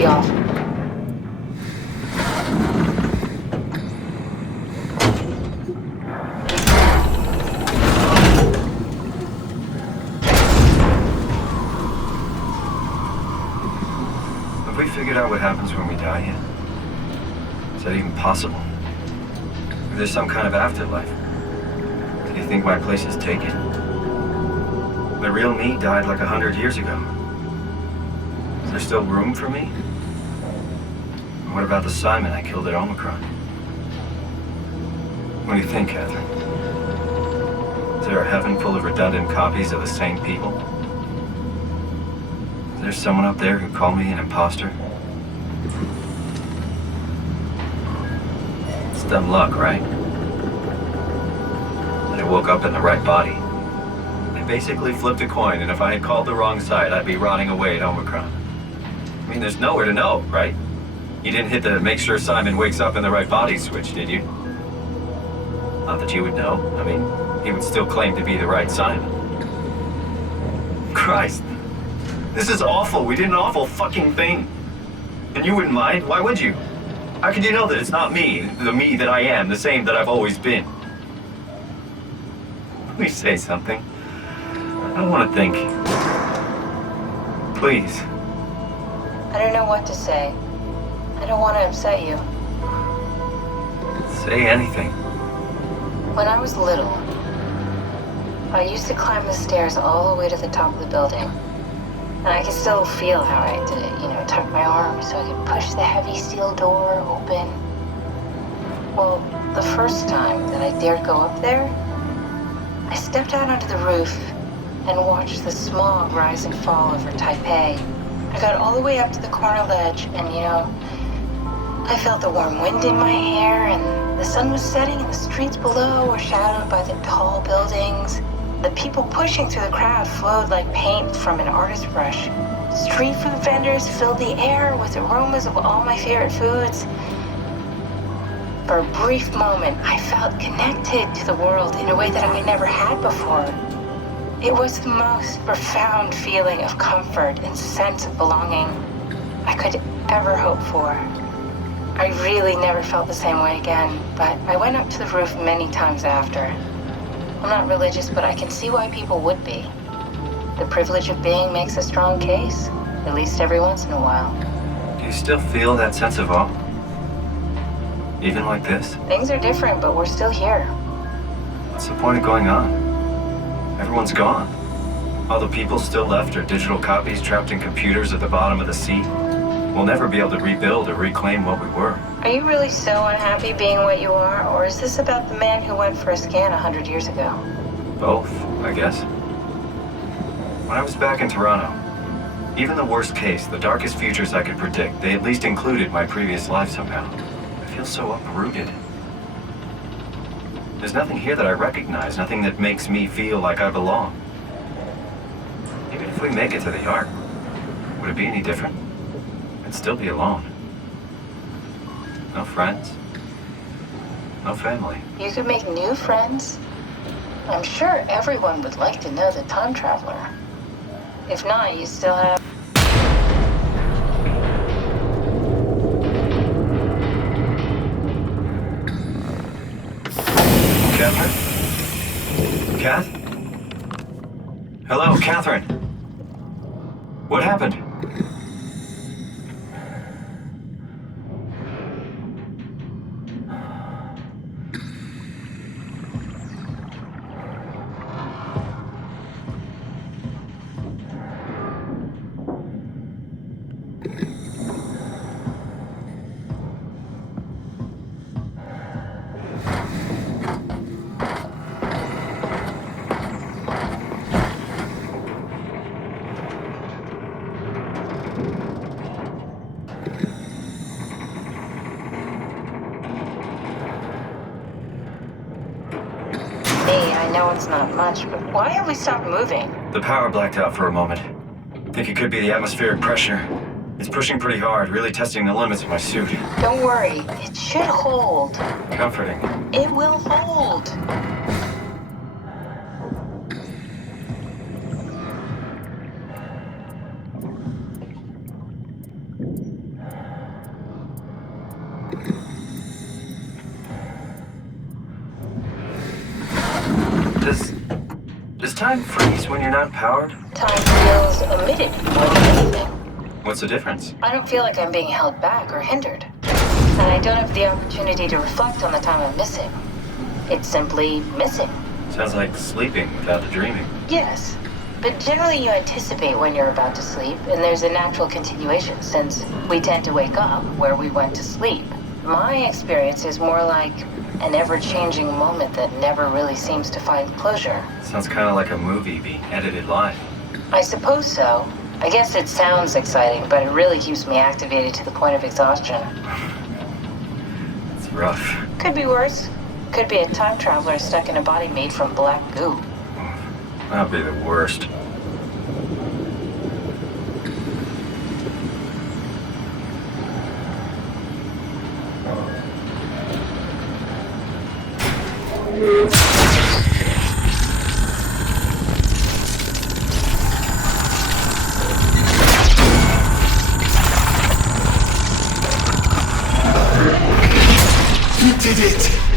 be off. Have we figured out what happens when we die yet? Is that even possible? If there's some kind of afterlife, do you think my place is taken? The real me died like 100 years ago. Is there still room for me? And what about the Simon I killed at Omicron? What do you think, Catherine? Is there a heaven full of redundant copies of the same people? Is there someone up there who called me an imposter? It's dumb luck, right? That I woke up in the right body. I basically flipped a coin, and if I had called the wrong side, I'd be rotting away at Omicron. I mean, there's nowhere to know, right? You didn't hit the make sure Simon wakes up in the right body switch, did you? Not that you would know. I mean, he would still claim to be the right Simon. Christ. This is awful. We did an awful fucking thing. And you wouldn't mind? Why would you? How could you know that it's not me, the me that I am, the same that I've always been? Please say something. I don't want to think. Please. I don't know what to say. I don't want to upset you. Say anything. When I was little, I used to climb the stairs all the way to the top of the building. And I can still feel how I had to, tuck my arm so I could push the heavy steel door open. Well, the first time that I dared go up there, I stepped out onto the roof and watched the smog rise and fall over Taipei. I got all the way up to the corner ledge and, I felt the warm wind in my hair and the sun was setting and the streets below were shadowed by the tall buildings. The people pushing through the crowd flowed like paint from an artist's brush. Street food vendors filled the air with aromas of all my favorite foods. For a brief moment, I felt connected to the world in a way that I never had before. It was the most profound feeling of comfort and sense of belonging I could ever hope for. I really never felt the same way again, but I went up to the roof many times after. I'm not religious, but I can see why people would be. The privilege of being makes a strong case, at least every once in a while. Do you still feel that sense of awe? Even like this? Things are different, but we're still here. What's the point of going on? Everyone's gone. All the people still left are digital copies trapped in computers at the bottom of the sea. We'll never be able to rebuild or reclaim what we were. Are you really so unhappy being what you are, or is this about the man who went for a scan 100 years ago? Both, I guess. When I was back in Toronto, even the worst case, the darkest futures I could predict, they at least included my previous life somehow. I feel so uprooted. There's nothing here that I recognize, nothing that makes me feel like I belong. Even if we make it to the Ark, would it be any different? I'd still be alone. No friends. No family. You could make new friends. I'm sure everyone would like to know the time traveler. If not, you still have... Catherine? Kath? Hello, Catherine. What happened? I know it's not much, but why have we stopped moving? The power blacked out for a moment. Think it could be the atmospheric pressure. It's pushing pretty hard, really testing the limits of my suit. Don't worry, it should hold. Comforting. It will hold. time freeze when you're not powered? Time feels omitted more than anything. What's the difference? I don't feel like I'm being held back or hindered. And I don't have the opportunity to reflect on the time I'm missing. It's simply missing. Sounds like sleeping without the dreaming. Yes. But generally you anticipate when you're about to sleep, and there's a natural continuation since we tend to wake up where we went to sleep. My experience is more like an ever-changing moment that never really seems to find closure. Sounds kind of like a movie being edited live. I suppose so. I guess it sounds exciting, but it really keeps me activated to the point of exhaustion. It's rough. Could be worse. Could be a time traveler stuck in a body made from black goo. That'd be the worst. You did it!